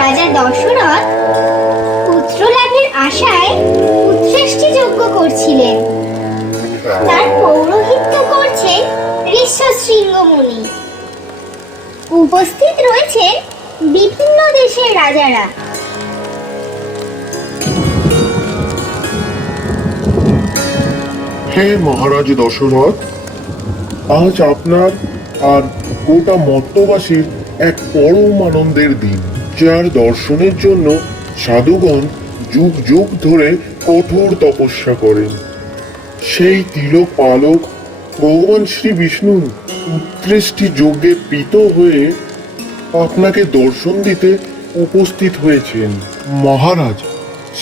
রাজা দশরথ পুত্র লাভের আশায় পুত্রেষ্টি যজ্ঞ করছিলেন। তার পৌরোহিত্য করছেন ঋষ্যশৃঙ্গ মুনি। উপস্থিত রয়েছেন বিভিন্ন দেশের রাজারা। হে মহারাজ দশরথ, আজ আপনার আর গোটা মর্তবাসীর এক পরম আনন্দের দিন, যার দর্শনের জন্য সাধুগণ যুগ যুগ ধরে কঠোর তপস্যা করেন। সেই তিলক পালক ভগবান শ্রী বিষ্ণু উৎকৃষ্টি যজ্ঞে প্রীত হয়ে আপনাকে দর্শন দিতে উপস্থিত হয়েছেন। মহারাজ,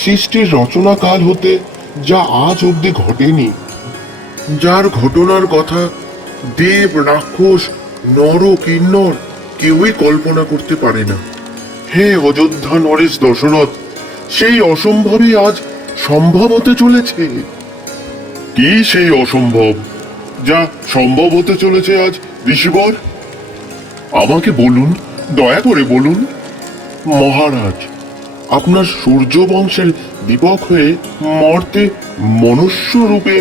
সৃষ্টির রচনাকাল হতে যা আজ অবধি ঘটেনি, যার ঘটনার কথা দেব, রাক্ষস, নর, কিন্নর কেউই কল্পনা করতে পারে না। হে অযোধ্যা নরেশ দশরথ, সেই অসম্ভবই আজ সম্ভব হতে চলেছে। কি সেই অসম্ভব যা সম্ভব হতে চলেছে আজ ঋষিবর? আমাকে বলুন, দয়া করে বলুন। মহারাজ, আপনার সূর্য বংশের দীপক হয়ে মর্তে মনুষ্য রূপে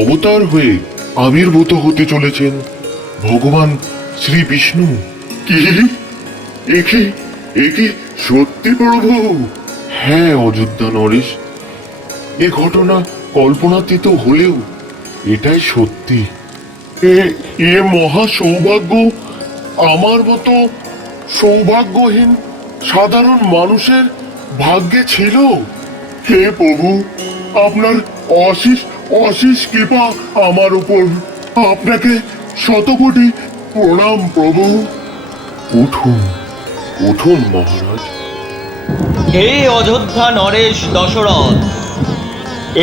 অবতার হয়ে আবির্ভূত হতে চলেছেন ভগবান শ্রী বিষ্ণু। কি একে একে সত্যি প্রভু? হ্যাঁ অযোধ্যা নরেশ, এ ঘটনা কল্পনাতীত হলেও এটাই সত্যি। এ মহা সৌভাগ্য আমার মতো সৌভাগ্যহীন সাধারণ মানুষের ভাগ্যে ছিল। হে প্রভু, আপনার অশেষ অশেষ কৃপা আমার উপর। আপনাকে শতকোটি প্রণাম প্রভু। উঠুন উঠুন মহারাজ। হে অযোধ্যা নরেশ দশরথ,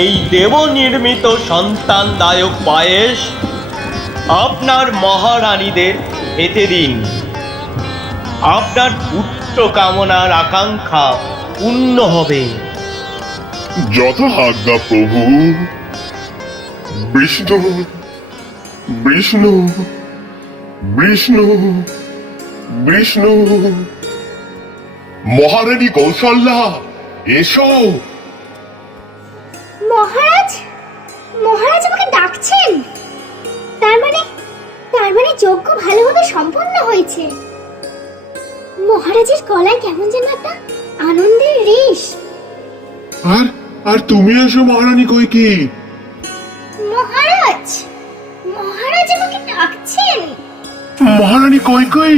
এই দেব নির্মিত সন্তানদায়ক পায়েস আপনার মহারানীদের খেতে দিন। আপনার পুত্র কামনার আকাঙ্ক্ষা পূর্ণ হবে। যত আজ্ঞা প্রভু। বিষ্ণু বিষ্ণু বিষ্ণু বিষ্ণু। মহারানী কৌশল্যা, এসো। মহারাজ, মহারাজ আমাকে ডাকছেন? তার মানে যজ্ঞ ভালোভাবে সম্পন্ন হয়েছে। মহারাজের গলায় কেমন যেন একটা আনন্দের রেশ। আর আর তুমি এসো মহারানী কইকি। মহারাজ, মহারাজ আমাকে ডাকছেন। মহারানী কই,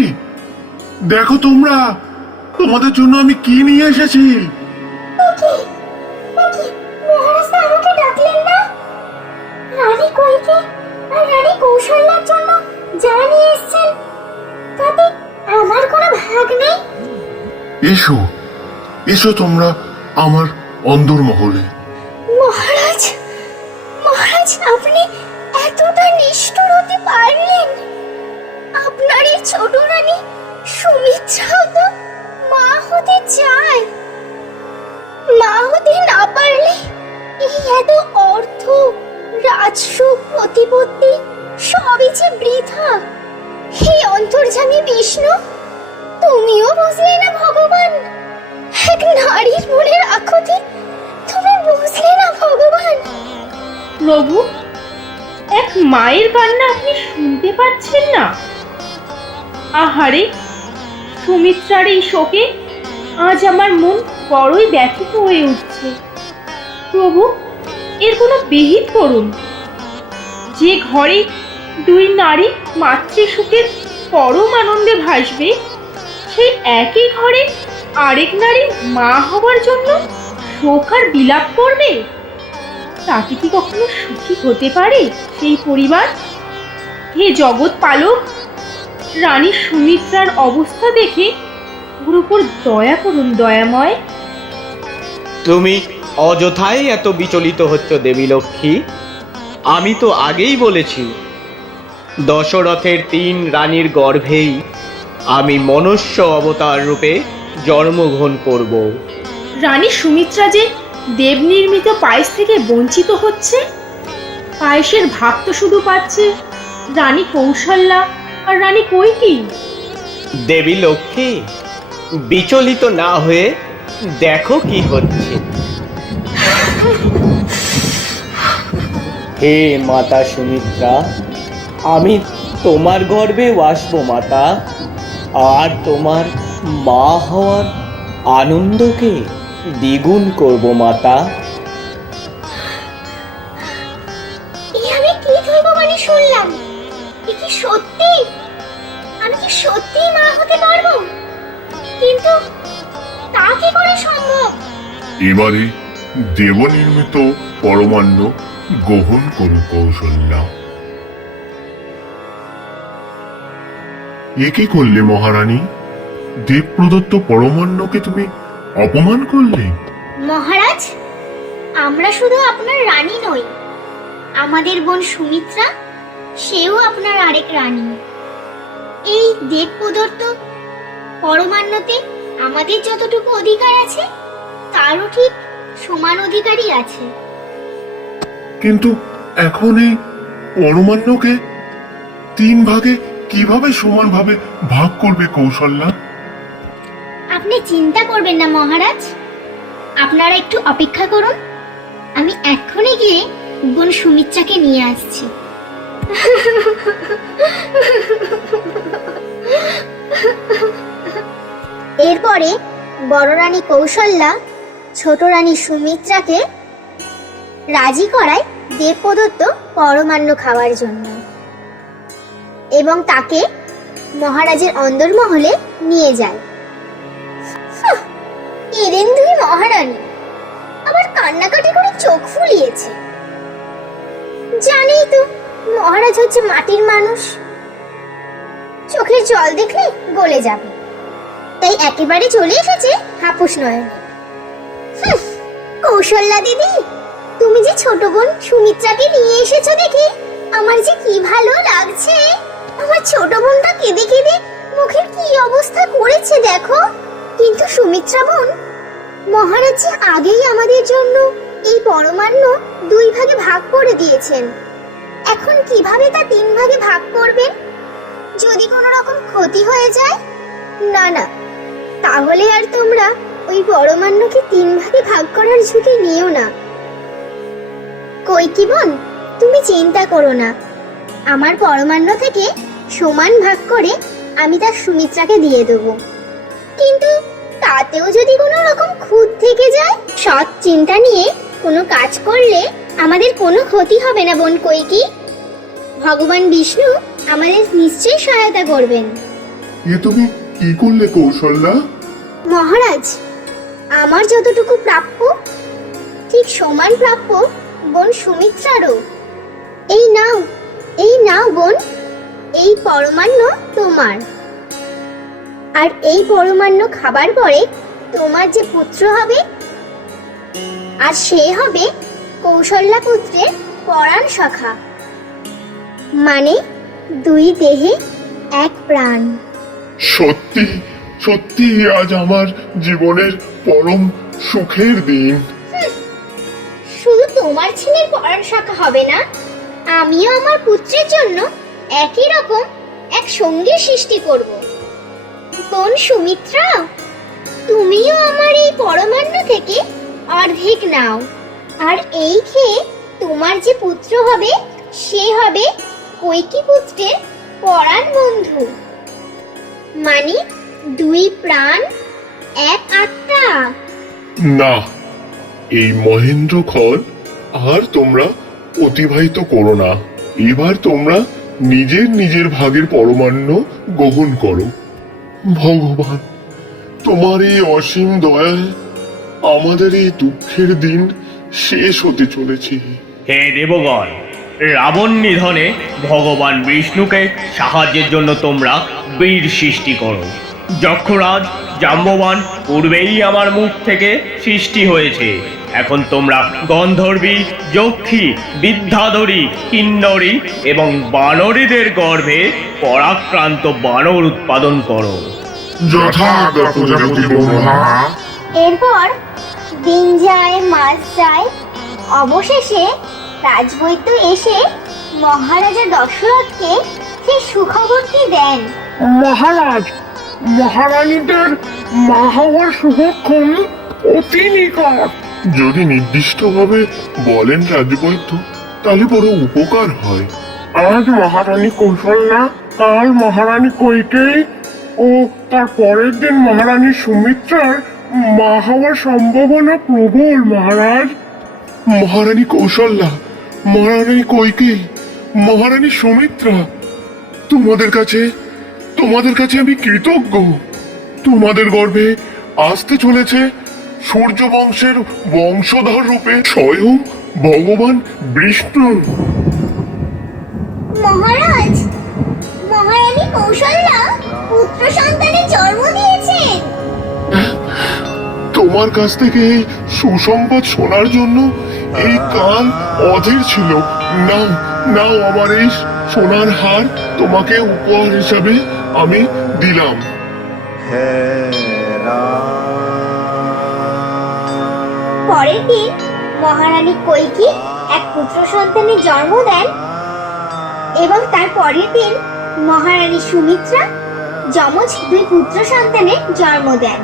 দেখো তোমরা, তোমাদের জন্য আমি কি নিয়ে এসেছি। মহারাজ আমাকে ডাকলেন না? রানী কইকে আর রানী কৌশল্যার জন্য যা নিয়ে এসেছেন তাতে আমার কোনো ভাগ নেই। এসো এসো তোমরা আমার অন্দরমহলে। মহারাজ, মহারাজ আপনি এতটা নিষ্ঠুর হতে পারলেন? আপনার এই ছোট রানী সুমিত্রাও তো মা হতে চায়। মা হতে না পারলে এই এত অর্থ, রাজসুখ, প্রতিপত্তি সবই যে বৃথা। হে অন্তর্যামী বিষ্ণু, তুমিও বুঝলে না ভগবান? এক নারীর মনের আকুতি তুমি বুঝলে না ভগবান? প্রভু, এক মায়ের কান্না আপনি শুনতে পাচ্ছেন না? আহারে, সুমিত্রার এই শোকে আজ আমার মন বড়ই ব্যথিত হয়ে উঠছে। প্রভু, এর কোনো বিহিত করুন। যে ঘরে দুই নারী মাতৃসুখের পরম আনন্দে ভাসবে, সেই একই ঘরে আরেক নারী মা হবার জন্য শোক আর বিলাপ করবে, তাকে কি কখনো সুখী হতে পারে সেই পরিবার? হে জগৎ পালক, রানী সুমিত্রার অবস্থা দেখে ওর উপর দয়া করুন দয়াময়। তুমি অযথাই এত বিচলিত হচ্ছ দেবী লক্ষ্মী। আমি তো আগেই বলেছি, দশরথের 3 রানীর গর্ভেই আমি মনুষ্য অবতার রূপে জন্মগ্রহণ করব। রানী সুমিত্রা যে দেব নির্মিত পায়েস থেকে বঞ্চিত হচ্ছে, পায়েসের ভাগ তো শুধু পাচ্ছে রানী কৌশল্যা আর রানী কৈকেয়ী। দেবী লক্ষ্মী, বিচলিত না হয়ে দেখো কি হচ্ছে। হে মাতা সুমিত্রা, আমি তোমার গর্ভে আসবো মাতা, আর তোমার মা হওয়ার আনন্দকে দ্বিগুণ করব মাতা। আমি কি ভগবানই শুনলাম, এ কি সত্যি? আমি কি সত্যি মা হতে পারবো? কিন্তু তা কি করে সম্ভব? এবারে দেবনির্মিত পরমান্ন গ্রহণ করু কৌশল্যা। এ কি করলে মহারানী? দেব প্রদত্ত পরমান্নকে তুমি অপমান করলে। মহারাজ, আমরা শুধু আপনার রানী নই, আমাদের বোন সুমিত্রা, সেও আপনার আরেক রানী। এই দেব প্রদত্ত পরমান্নতে আমাদের যতটুকু অধিকার আছে, তারও ঠিক সমান অধিকারই আছে। কিন্তু এখন এই পরমান্নকে 3 ভাগে কিভাবে সমানভাবে ভাগ করবে কৌশল্যা? আপনি চিন্তা করবেন না মহারাজ, আপনারা একটু অপেক্ষা করুন, আমি এক্ষুনি গিয়ে বোন সুমিত্রাকে নিয়ে আসছি। এরপরে বড় রানী কৌশল্যা ছোট রানী সুমিত্রাকে রাজি করায় দেব প্রদত্ত পরমান্ন খাওয়ার জন্য, এবং তাকে মহারাজের অন্দরমহলে নিয়ে যায়। এদিন দুই মহারানী আবার কান্নাকাটি করে চোখ ফুলিয়েছে। জানেই তো মহারাজ হচ্ছে মাটির মানুষ, চোখের জল দেখলে গলে যাবে, তাই একেবারে চলে এসেছে হাপুস নয়নে। কৌশল্যা দিদি, তুমি যে ছোট বোন সুমিত্রাকে নিয়ে এসেছো দেখে আমার যে কি ভালো লাগছে। আমার ছোট বোনটা কেঁদে কেঁদে মুখের কি অবস্থা করেছে দেখো। কিন্তু সুমিত্রা বোন, মহারাজ যে আগেই আমাদের জন্য এই পরমান্ন 2 ভাগে ভাগ করে দিয়েছেন, এখন কিভাবে তা 3 ভাগে ভাগ করবেন? যদি কোনো রকম ক্ষতি হয়ে যায়? না না, তাহলে আর তোমরা ওই পরমান্নকে 3 ভাগে ভাগ করার ঝুঁকি নিও না। কইকি বোন, তুমি চিন্তা করো না, আমার পরমান্ন থেকে সমান ভাগ করে আমি তা সুমিত্রাকে দিয়ে দেবো। কিন্তু তাতেও যদি কোনো রকম খুঁত থেকে যায়, সৎ চিন্তা নিয়ে কোনো কাজ করলে আমাদের কোনো ক্ষতি হবে না বোন কইকি। ভগবান বিষ্ণু আমাদের নিশ্চয়ই সহায়তা করবেন। এ তুমি কি করলে কৌশল্যা? মহারাজ, আমার যতটুকু প্রাপ্য ঠিক সমান প্রাপ্য বোন সুমিত্রারও। এই নাও বোন, এই পরমান্ন তোমার। আর এই পরমান্ন খাবার পরে তোমার যে পুত্র হবে, আর সে হবে কৌশল্যা পুত্রের পরাণ সখা, মানে 2 দেহে 1 প্রাণ। সত্যি সত্যি আজ আমার জীবনের পরম সুখের দিন। শুধু তোমার ছেলের পরাণ সখা হবে না, আমিও আমার পুত্রের জন্য একই রকম এক সঙ্গী সৃষ্টি করব। বোন সুমিত্রা, তুমিও আমার এই পরমান্ন থেকে অর্ধেক নাও, আর এই খেয়ে তোমার যে পুত্র হবে সে হবে কৈকি পুত্রের পরাণ বন্ধু, মানে 2 প্রাণ 1 আত্মা। না, এই মহেন্দ্রক্ষণ আর তোমরা অতিবাহিত করো না। এবার তোমরা নিজের নিজের ভাগের পরমান্ন গ্রহণ করো। ভগবান, তোমার এই অসীম দয়ায় আমাদের এই দুঃখের দিন শেষ হতে চলেছে। হে দেবগণ, রাবণ নিধনে ভগবান বিষ্ণুকে সাহায্যের জন্য তোমরা বীর সৃষ্টি করো। যক্ষরাজ জাম্ববান পূর্বেই আমার মুখ থেকে সৃষ্টি হয়েছে। এখন তোমরা গন্ধর্বী, যক্ষী, বিদ্যাধরী, কিন্নরী এবং বানরীদের গর্ভে পরাক্রান্ত বানর উৎপাদন করো। যথাযথ প্রজাপতি ব্রহ্মা। এরপর দিন যায়, মাস যায়, অবশেষে রাজবৈদ্য এসে মহারাজা দশরথকে সেই সুখবরটি দেন। মহারাজ, মহারানীদের মা হওয়ার শুভক্ষণ অতি নিকট। যদি নির্দিষ্টভাবে বলেন রাজবৈদ্য, তাহলে বড় উপকার হয়। আজ মহারানী কৌশল্যা, কাল মহারানী কৈকেয়ী ও তার পরের দিন মহারানী সুমিত্রার মা হওয়ার সম্ভাবনা প্রবল মহারাজ। মহারানী কৌশল্যা, মহারানী কৈকেয়ী, মহারানী সুমিত্রা, তোমাদের কাছে আমি কৃতজ্ঞ। তোমাদের গর্ভে আসতে চলেছে সূর্য বংশের বংশধর রূপে স্বয়ং ভগবান বিষ্ণু। মহারাজ, মহারানী কৌশল্যা পুত্র সন্তানের জন্ম দিয়েছেন। তোমার কাছ থেকে এই সুসংবাদ শোনার জন্য এই কান অধীর ছিল। নাও নাও, আমার এই সোনার হার তোমাকে উপহার হিসাবে আমি দিলাম। পরের দিন মহারানী কৈকেয়ী এক পুত্র সন্তানের জন্ম দেন এবং তার পরের দিন মহারানী সুমিত্রা যমজ দুই পুত্র সন্তানের জন্ম দেন।